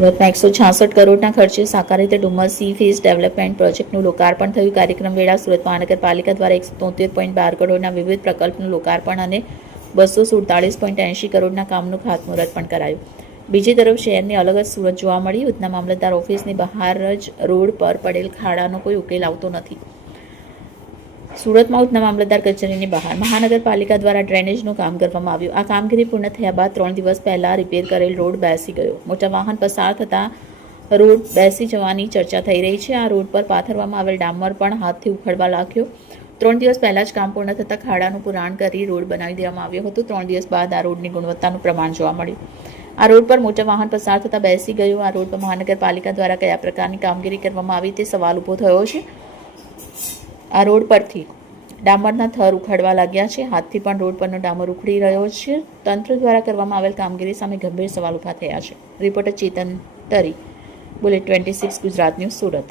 સુરતમાં 166 કરોડના ખર્ચે સાકારિત ડુમસ સી ફેઝ ડેવલપમેન્ટ પ્રોજેક્ટનું લોકાર્પણ થયું. કાર્યક્રમ વેળા સુરત મહાનગરપાલિકા દ્વારા 173.12 કરોડના વિવિધ પ્રકલ્પનું લોકાર્પણ અને 247.80 કરોડના કામનું ખાતમુહૂર્ત પણ કરાયું. બીજી તરફ શહેરની અલગ જ સુરત જોવા મળી. ઉધના મામલતદાર ઓફિસની બહાર જ રોડ પર પડેલ ખાડાનો કોઈ ઉકેલ આવતો નથી. સુરતમાં ઉધના મામલતદાર કચેરીની બહાર મહાનગરપાલિકા દ્વારા ડ્રેનેજનું કામ કરવામાં આવ્યું. આ કામગીરી પૂર્ણ થયા બાદ 3 દિવસ પહેલા રિપેર કરેલ રોડ બેસી ગયો. મોટા વાહન પસાર થતા રોડ બેસી જવાની ચર્ચા થઈ રહી છે. આ રોડ પર પાથરવામાં આવેલ ડામર પણ હાથથી ઉખડવા લાગ્યો. 3 દિવસ પહેલા જ કામ પૂર્ણ થતાં ખાડાનું પુરાણ કરી રોડ બનાવી દેવામાં આવ્યો હતો. 3 દિવસ બાદ આ રોડની ગુણવત્તાનું પ્રમાણ જોવા મળ્યું. આ રોડ પર મોટા વાહન પસાર થતાં બેસી ગયો. આ રોડ પર મહાનગરપાલિકા દ્વારા કયા પ્રકારની કામગીરી કરવામાં આવી તે સવાલ ઊભો થયો છે. આ રોડ પરથી ડામરના થર ઉખડવા લાગ્યા છે. હાથથી પણ રોડ પરનો ડામર ઉખડી રહ્યો છે. તંત્ર દ્વારા કરવામાં આવેલ કામગીરી સામે ગંભીર સવાલ ઊભા થયા છે. રિપોર્ટર ચેતન તરી, બુલેટ 26 ગુજરાત ન્યૂઝ, સુરત.